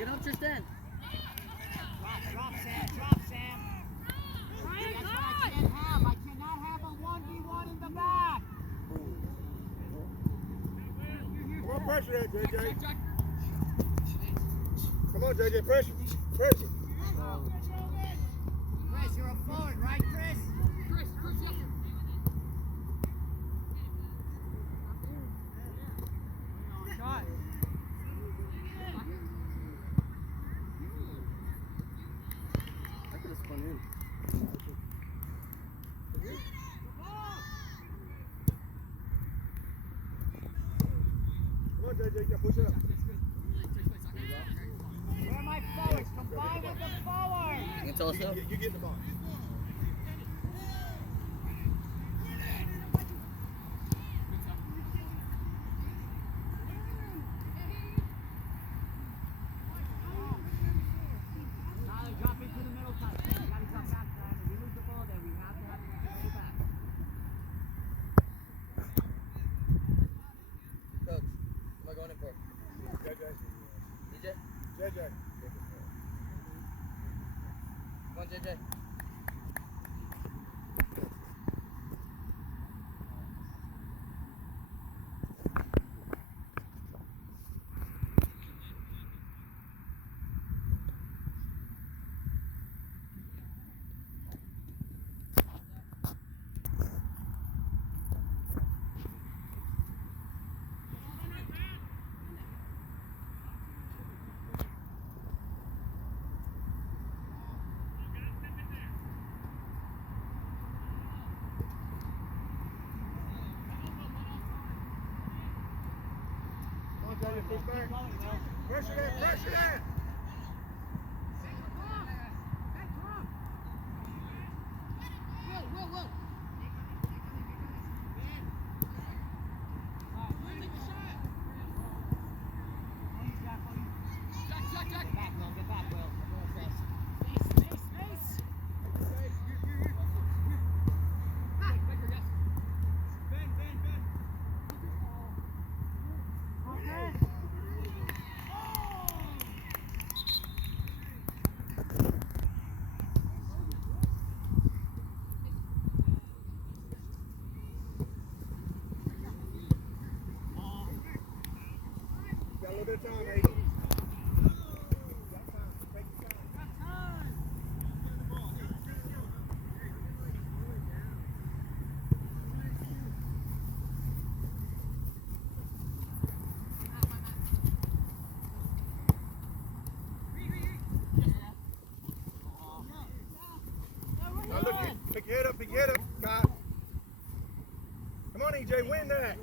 Get up, Tristan. Drop, Sam. Drop, Sam. That's what I can't have. I cannot have a 1v1 in the back. Come on, pressure that, JJ. Come on, JJ, pressure. Pressure. Chris, you're a forward, right, Chris? Chris, yes. Shot. I could have spun in. Come on, JJ, you gotta push it up. Where are my forwards? Combine with the forwards. You can tell us so. You get the ball. Tyler, drop into the middle, Tyler. You gotta drop back, Tyler. If we lose the ball there, we have to go back. Coach, what am I going in for? JJ. DJ? JJ. Come on, JJ. Come on, JJ, push back. Pressure that, pressure that. Get back, Will. Get back, Will. We're going fast. Got a little bit of time, Aiden. Now look, pick your head up, Scott. Come on, EJ, win that.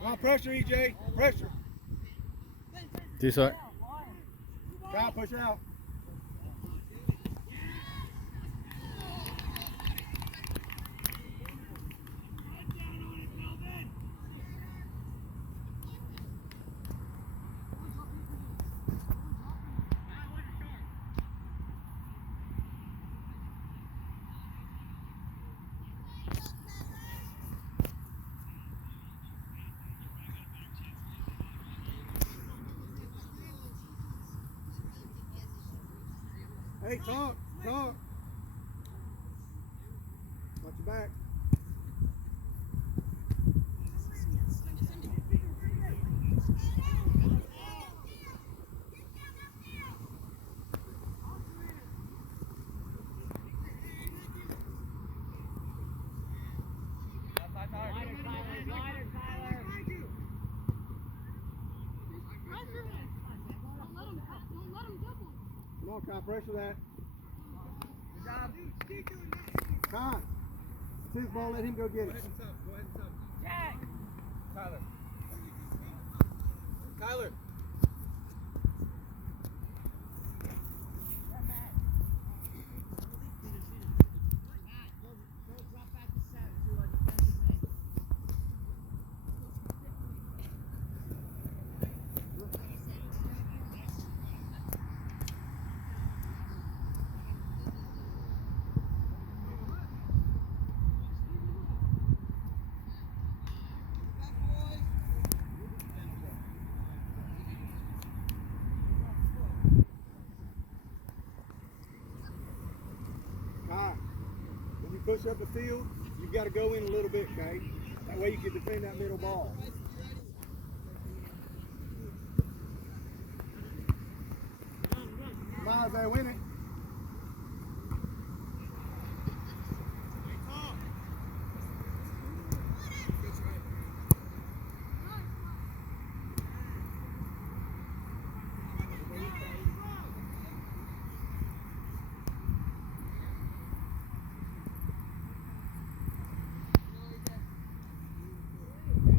Come on, pressure, EJ. Pressure. Do so. Scott, push out. Hey, talk. Watch your back. Wider, Tyler. Wider, Tyler. Come on, Kai, pressure that. Good job. Kai, it's his ball, let him go get it. Jack. Tyler. Kyler. Matt, go drop back to 7 to a defensive man. Kai, when you push up the field, you've got to go in a little bit, okay? That way you can defend that middle ball. Come on, Isaiah, win it.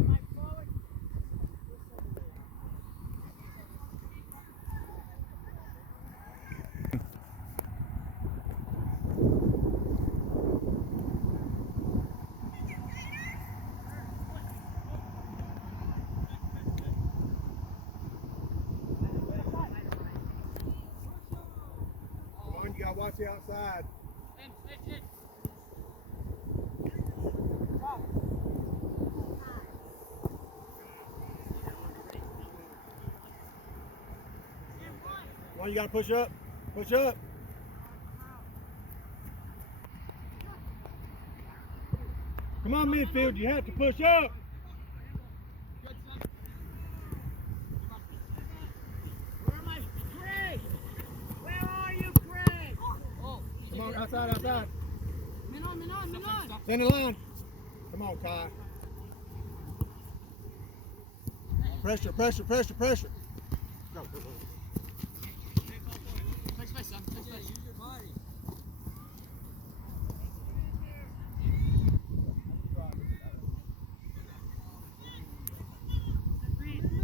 Mike forward. Come on, you got to watch the outside. Come on, you got to push up. Push up. Come on, midfield, you have to push up. Where am I? Craig! Where are you, Craig? Come on, outside. Minon. Send the line. Come on, Kai. Pressure. Go. Take space, son. Take space. Use your body.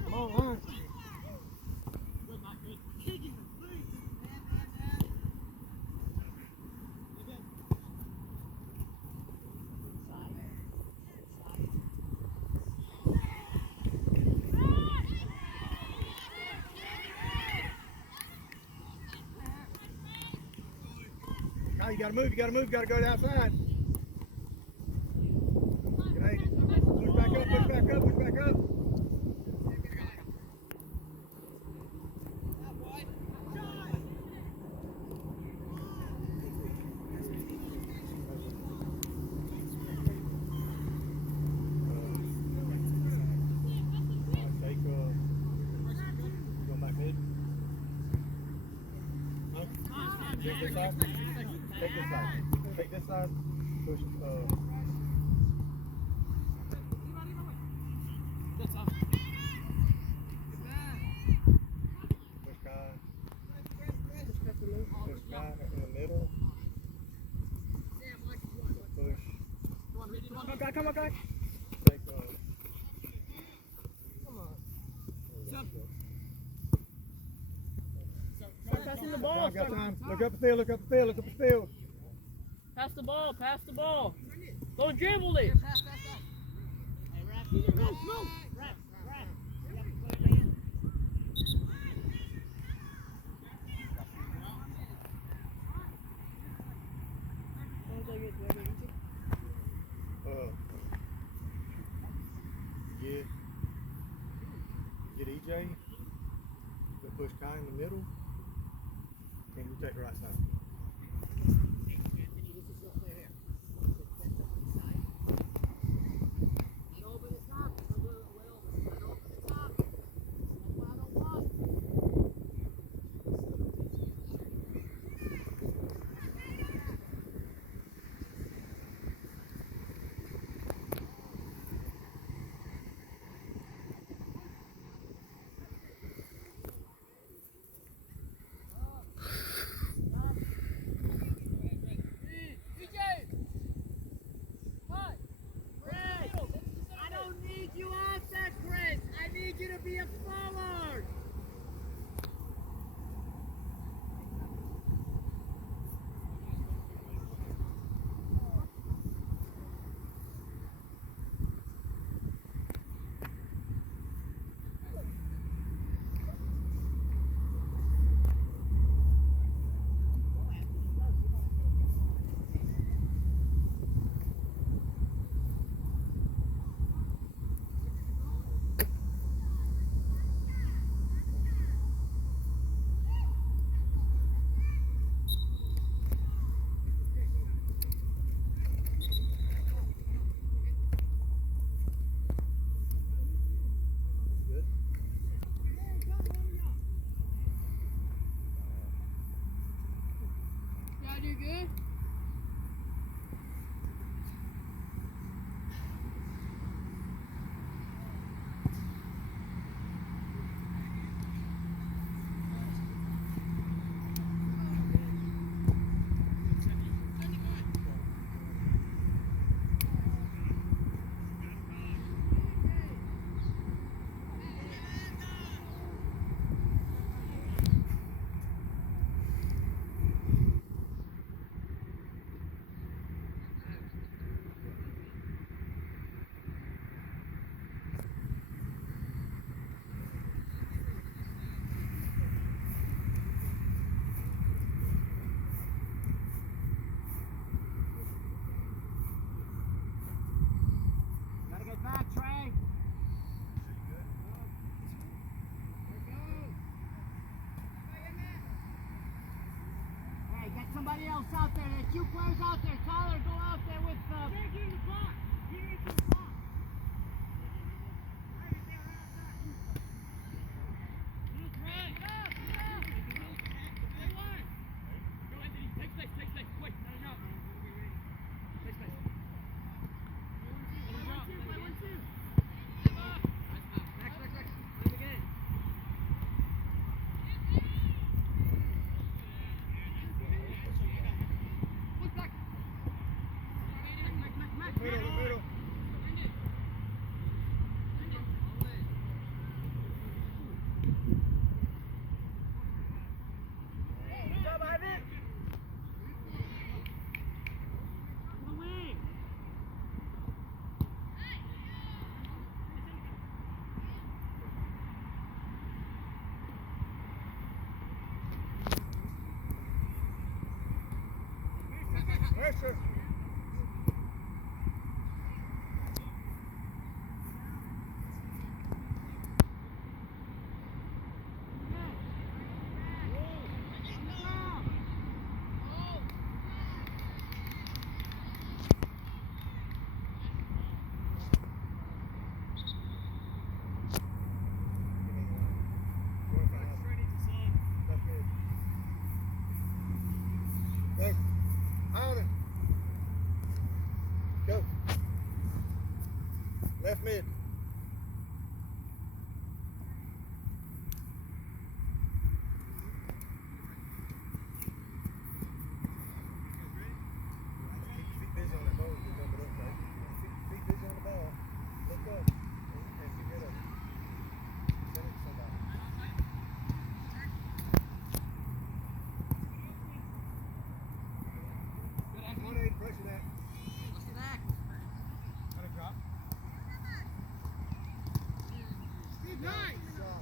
Come on, line. Now you gotta move, you gotta go to the outside. Okay. Push back up. Go back mid. No? Take this side. Take this side. Push. Push guy. Push guy in the middle. Push. Come on, guy. Take Passing the ball. got time. Look up the field. Pass the ball. Don't dribble it. Hey, ref, move. Ref. You have to put it in. Get EJ. Push Kai in the middle. And you take the right side. need you to be a forward. Y'all do good? Gotta get back, Trey. Hey, get somebody else out there. There's two players out there. Tyler, go out there with Middle. Good job, Ivan. Pressure. Go. Alden. Go. Left mid. Keep busy on that ball. Keep jumping up, right? Keep busy on the ball. Look up. And keep it up. Send it to somebody. Come on, Aiden, pressure that. Got a drop. Nice. Good job.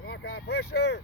Come on, Kyle, pressure.